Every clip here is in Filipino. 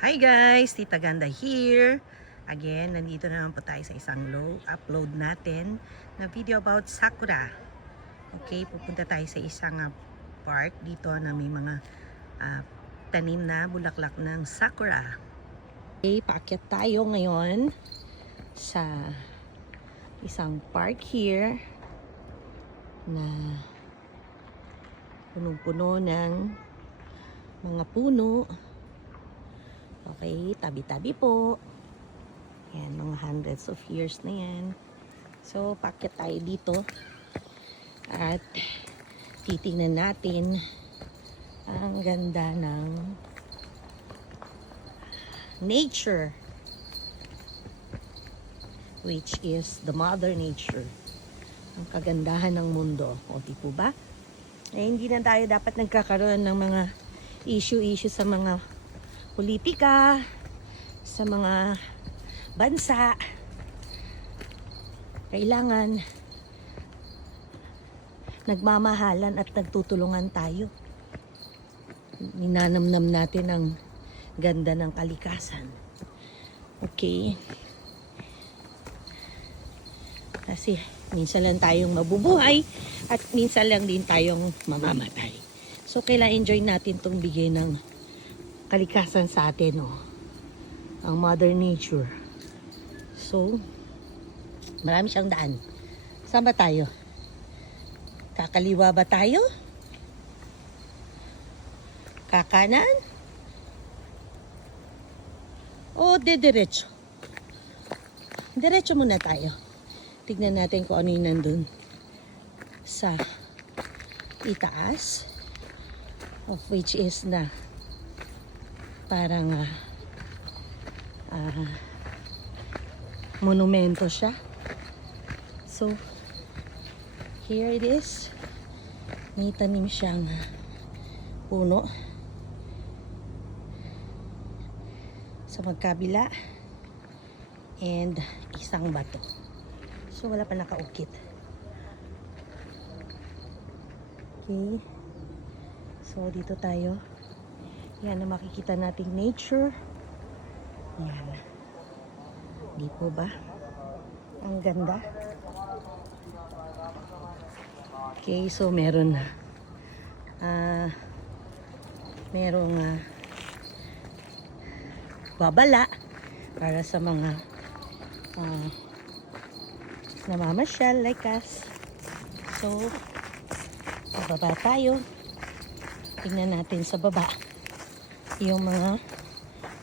Hi guys! Tita Ganda here. Again, nandito na naman po tayo sa isang upload natin na video about Sakura. Okay, pupunta tayo sa isang park dito na may mga tanim na bulaklak ng Sakura. Okay, paakyat tayo ngayon sa isang park here na punong-puno ng mga puno. Okay, tabi-tabi po. Yan, mga hundreds of years na yan. So, paakyat tayo dito. At titingnan natin ang ganda ng nature. Which is the mother nature. Ang kagandahan ng mundo. O, di po ba? Eh, hindi na tayo dapat nagkakaroon ng mga issue sa mga politika, sa mga bansa. Kailangan nagmamahalan at nagtutulungan tayo. Ninanamnam natin ang ganda ng kalikasan. Okay? Kasi minsan lang tayong mabubuhay at minsan lang din tayong mamamatay. So, kailangan enjoy natin itong bigay ng kalikasan sa atin, oh. Ang Mother Nature. So, marami siyang daan. Saan ba tayo? Kakaliwa ba tayo? Kakanan? O diretso? Diretso muna tayo. Tignan natin kung ano yung nandun sa itaas, of which is na parang monumento siya. So, here it is. May tanim siyang puno sa magkabila and isang bato. So, wala pa nakaukit. Okay. So, dito tayo. Yan na makikita nating nature. Yan. Di po ba? Ang ganda. Okay, so meron merong babala para sa mga namamasyal like us. So, bababa tayo. Tingnan natin sa baba yung mga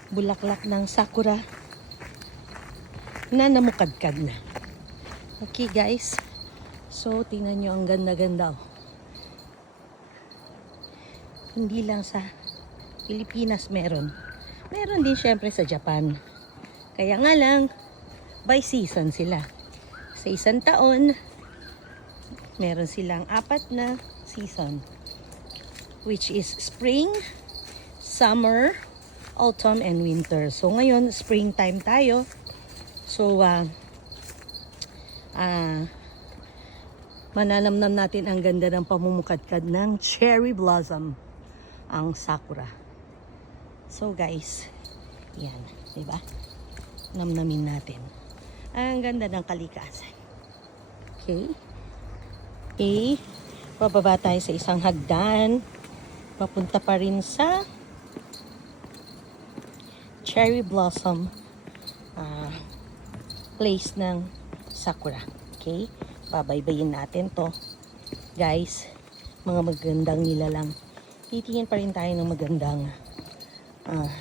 bulaklak ng sakura na namukadkad na. Okay guys, so tingnan nyo ang ganda-ganda, oh. Hindi lang sa Pilipinas meron din syempre sa Japan. Kaya nga lang by season sila. Sa isang taon meron silang 4 na season, which is spring, summer, autumn, and winter. So, ngayon, springtime tayo. So, mananamnam natin ang ganda ng pamumukadkad ng cherry blossom, ang sakura. So, guys, yan, diba? Namnamin natin ang ganda ng kalikasan. Okay? Okay, bababa tayo sa isang hagdan. Papunta pa rin sa cherry blossom place ng sakura. Okay? Babaybayin natin to. Guys, mga magandang nilalang. Titingin pa rin tayo ng magandang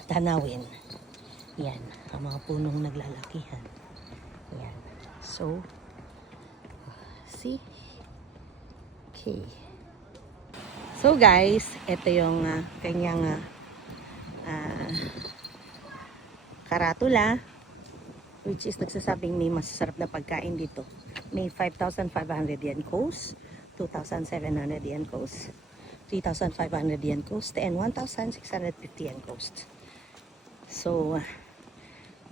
tanawin. Yan. Ang mga punong naglalakihan. Yan. So, see? Okay. So guys, ito yung kanyang karatula, which is nagsasabing may masasarap na pagkain dito. May 5,500 yen cost, 2,700 yen cost, 3,500 yen cost, and 1,650 yen cost. So,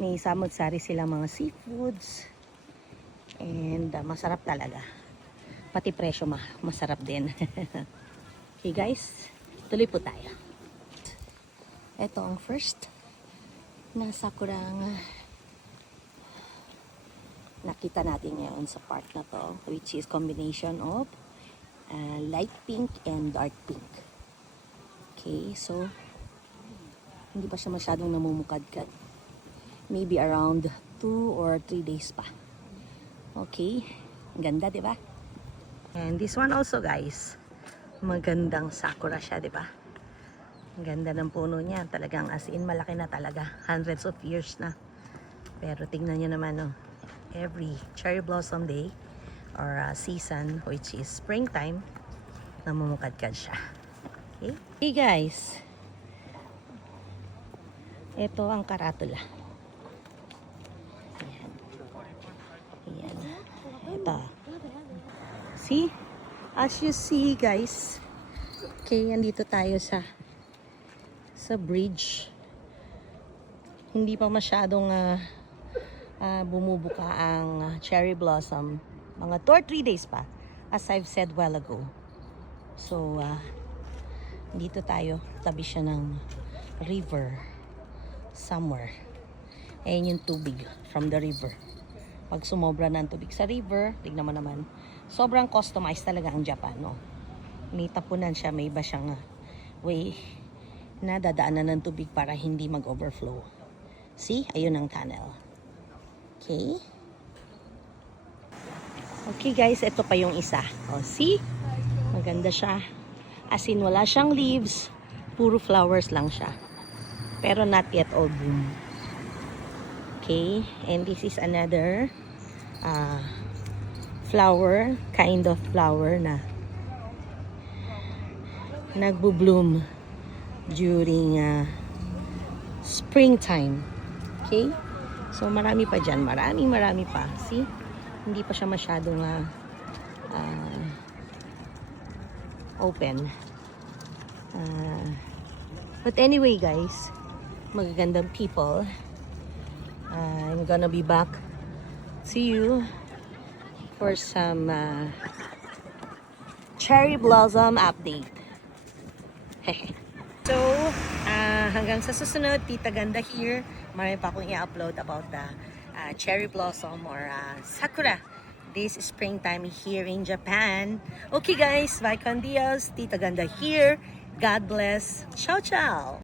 may samot-sari sila mga seafoods, and masarap talaga. Pati presyo masarap din. Okay guys, tuloy po tayo. Ito ang first na sakurang nakita natin ngayon sa park na to, which is combination of light pink and dark pink. Okay, so hindi pa siya masyadong namumukadkad. Maybe around 2 or 3 days pa. Okay, ang ganda, di ba? And this one also, guys, magandang sakura siya, di ba? Ang ganda ng puno niya, talagang as in malaki na talaga, hundreds of years na. Pero tingnan niyo naman, oh, every cherry blossom day or season, which is springtime, namumukadkad siya. Okay? Hey guys, ito ang karatula. Ayan. Ayan. Ito. See? As you see guys, okay, andito tayo sa bridge. Hindi pa masyadong bumubuka ang cherry blossom. Mga 2 or 3 days pa, as I've said while ago. So, dito tayo, tabi siya ng river somewhere. Ayan yung tubig from the river. Pag sumobra na ang tubig sa river, tignan mo naman, sobrang customized talaga ang Japan, no? May tapunan siya, may iba siyang way na dadaanan ng tubig para hindi mag-overflow. See? Ayun ang tunnel. Okay? Okay guys, ito pa yung isa. Oh, see? Maganda siya. As in, wala siyang leaves. Puro flowers lang siya. Pero not yet all bloom. Okay? And this is another flower, kind of flower na nagbo-bloom during springtime. Okay? So, marami pa dyan. Marami pa. See? Hindi pa siya masyadong open. But anyway, guys, magagandang people. I'm gonna be back. See you for some cherry blossom update. So, hanggang sa susunod, Tita Ganda here. Marami pa akong i-upload about the cherry blossom or sakura this springtime here in Japan. Okay guys, bye con Dios. Tita Ganda here. God bless. Ciao, ciao.